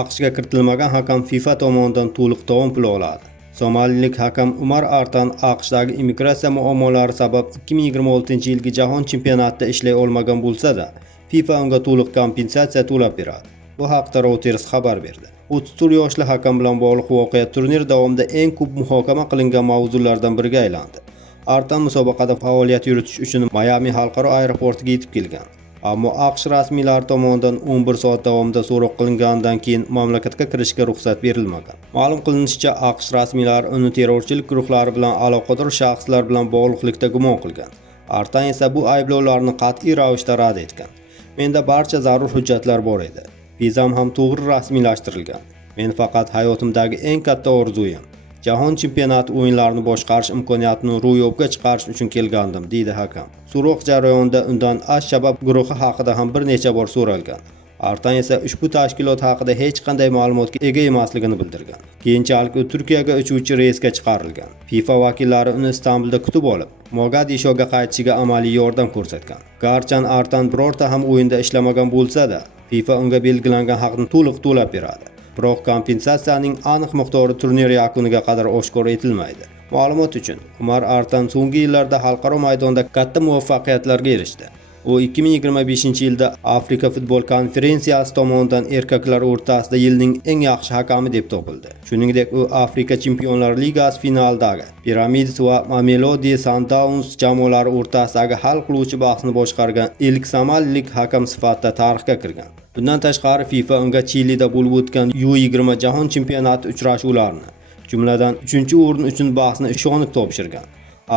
AQShga kiritilmagan hakam FIFA tomonidan to'liq tovon puli oladi. Somalilik hakam Umar Artan AQShdagi immigratsiya muammolari sabab 2026-yilgi jahon chempionatida ishlay olmagan bo'lsa-da, FIFA unga to'liq kompensatsiya to'lab beradi. Bu haqda Reuters xabar berdi. 34 yoshli hakam bilan bog'liq voqea turnir davomida eng ko'p muhokama qilingan mavzulardan biriga aylandi. Artan musobaqada faoliyat yuritish uchun Mayami xalqaro aeroportiga yetib kelgan. Ammo AQSh rasmiylari tomonidan 11 soat davomida so'roq qilinganidan keyin mamlakatga kirishga ruxsat berilmagan. Ma'lum qilinishicha, AQSh rasmiylari uni terrorchilik guruhlari bilan aloqador shaxslar bilan bog'liqlikda gumon qilgan. Artan esa bu ayblovlarni qat'iy ravishda rad etgan. Menda barcha zarur hujjatlar bor edi. Vizam ham to'g'ri rasmiylashtirilgan. Men faqat hayotimdagi eng katta orzuyim Jahon chempionati o'yinlarini boshqarish imkoniyatini ro'yobga chiqarish uchun kelgandim, deydi hakam. So'roq jarayonida undan Ash-Shabab guruhi haqida ham bir necha bor so'ralgan. Artan esa ushbu tashkilot haqida hech qanday ma'lumotga ega emasligini bildirgan. Keyinchalik u Turkiyaga uchuvchi reysga chiqarilgan. FIFA vakillari uni Istanbulda kutib olib, Mogadishoga qaytishiga amaliy yordam ko'rsatgan. Garchan Artan birorta ham o'yinda ishlamagan bo'lsa-da, FIFA unga belgilangan haqni to'liq to'lab beradi. Biroq kompensatsiyaning aniq miqdori turnir yakuniga qadar oshkor etilmaydi. Ma'lumot uchun, Umar Artan so'nggi yillarda xalqaro maydonda katta muvaffaqiyatlarga erishdi. U 2025-yilda Afrika futbol konferensiyasi tomonidan erkaklar o'rtasida yilning eng yaxshi hakami deb topildi. Shuningdek, u Afrika Chempionlar Ligasi finalidagi Pyramids va Mamelodi Sundowns jamoalari o'rtasidagi hal qiluvchi bahsni boshqargan ilk somalilik hakam sifatida tarixga kirgan. Bundan tashqari, FIFA unga Chilida bo'lib o'tgan U20 jahon chempionati uchrashuvlarini, jumladan 3-o'rin uchun bahsni ishonib topshirgan.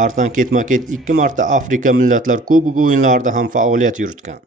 Artan ketma-ket 2 marta Afrika Millatlar Kubogi o'yinlarida ham faoliyat yuritgan.